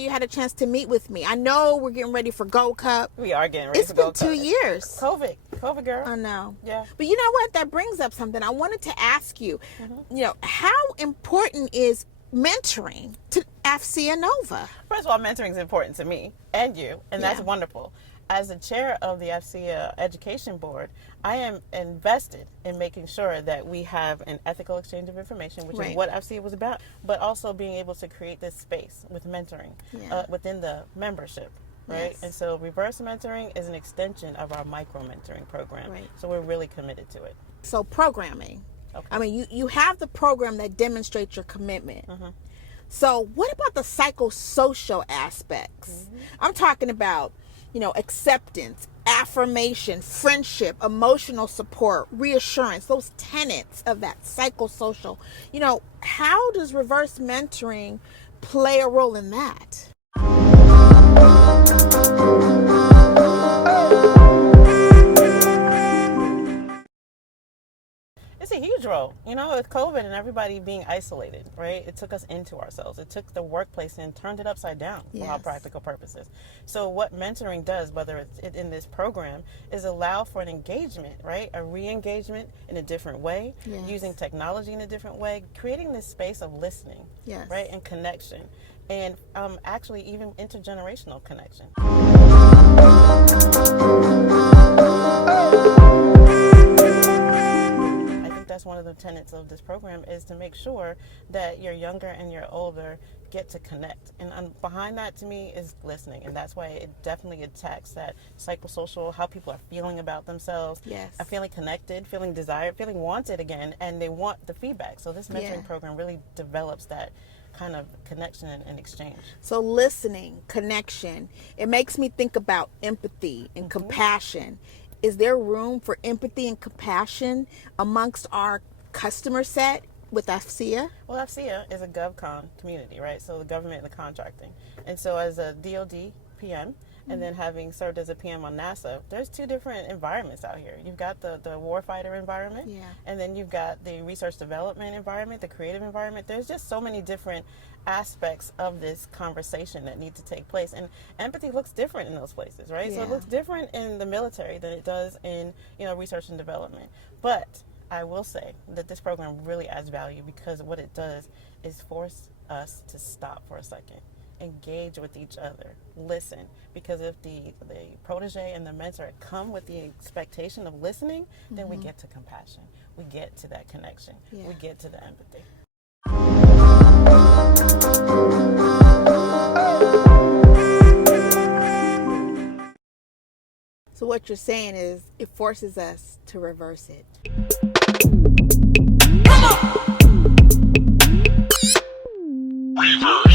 glad you had a chance to meet with me. I know we're getting ready for Gold Cup. We are getting ready It's for been Gold Cup. 2 years. COVID, girl. I know. Yeah. But you know what? That brings up something. I wanted to ask you, how important is mentoring to AFCEA Nova? First of all, mentoring is important to me and you, and that's wonderful. As the chair of the AFCEA Education Board, I am invested in making sure that we have an ethical exchange of information, which is what AFCEA was about, but also being able to create this space with mentoring within the membership. Right. Yes. And so reverse mentoring is an extension of our micro mentoring program. Right. So we're really committed to it. So programming. Okay. I mean, you have the program that demonstrates your commitment. So what about the psychosocial aspects? I'm talking about, acceptance, affirmation, friendship, emotional support, reassurance, those tenets of that psychosocial. How does reverse mentoring play a role in that? It's a huge role, with COVID and everybody being isolated, right? It took us into ourselves. It took the workplace and turned it upside down for all practical purposes. So what mentoring does, whether it's in this program, is allow for an engagement, right? A re-engagement in a different way, using technology in a different way, creating this space of listening, right? And connection. And actually even intergenerational connection. That's one of the tenets of this program, is to make sure that your younger and your older get to connect. And behind that, to me, is listening. And that's why it definitely attacks that psychosocial, how people are feeling about themselves, are feeling connected, feeling desired, feeling wanted again, and they want the feedback. So this mentoring program really develops that kind of connection and exchange. So listening, connection, it makes me think about empathy and compassion. Is there room for empathy and compassion amongst our customer set with AFCEA? Well, AFCEA is a GovCon community, right? So the government and the contracting. And so as a DoD PM, and then having served as a PM on NASA, there's two different environments out here. You've got the warfighter environment, and then you've got the research development environment, the creative environment. There's just so many different aspects of this conversation that need to take place. And empathy looks different in those places, right? So it looks different in the military than it does in, research and development. But I will say that this program really adds value, because what it does is force us to stop for a second, engage with each other, listen. Because if the protege and the mentor come with the expectation of listening, then we get to compassion, we get to that connection, we get to the empathy. So what you're saying is it forces us to reverse it. Reverse.